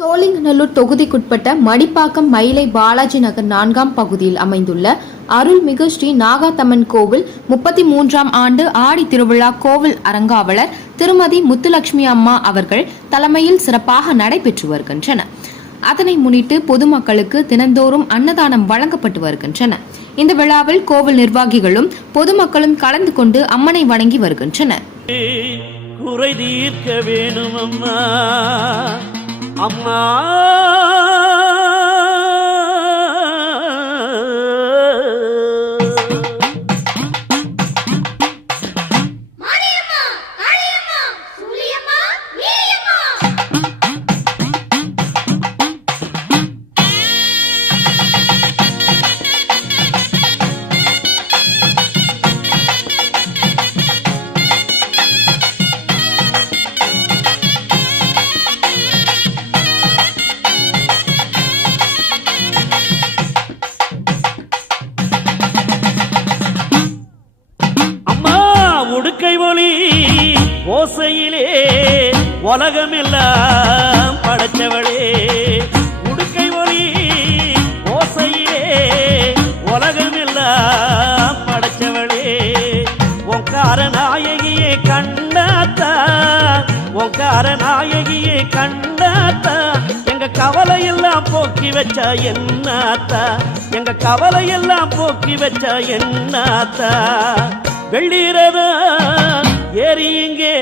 சோழிங்கநல்லூர் தொகுதிக்குட்பட்ட மடிப்பாக்கம் மயிலை பாலாஜி நகர் 4ஆம் பகுதியில் அமைந்துள்ள அருள்மிகு ஸ்ரீ நாகாத்தம்மன் கோவில் 33ஆம் ஆண்டு ஆடி திருவிழா கோவில் அரங்காவலர் திருமதி முத்துலட்சுமி அம்மா அவர்கள் தலைமையில் சிறப்பாக நடைபெற்று வருகின்றன. அதனை முன்னிட்டு பொதுமக்களுக்கு தினந்தோறும் அன்னதானம் வழங்கப்பட்டு வருகின்றன. இந்த விழாவில் கோவில் நிர்வாகிகளும் பொதுமக்களும் கலந்து கொண்டு அம்மனை வணங்கி வருகின்றனர். குறை தீர்க்க வேணும் அம்மா அம்மா உடுக்கை ஒளி ஓசையிலே உலகமெல்லாம் படைச்சவளே, உடுக்கை ஒளி ஓசையிலே உலகமெல்லாம் படைச்சவளே, ஓங்கார நாயகியே கண்டாத்தா, ஓங்கார நாயகியே கண்டாத்தா, எங்க கவலையெல்லாம் போக்கி வச்சா என்னாத்தா, எங்க கவலையெல்லாம் போக்கி வச்சா என்னாத்தா, வெள்ளீரதா ஏறி இங்கே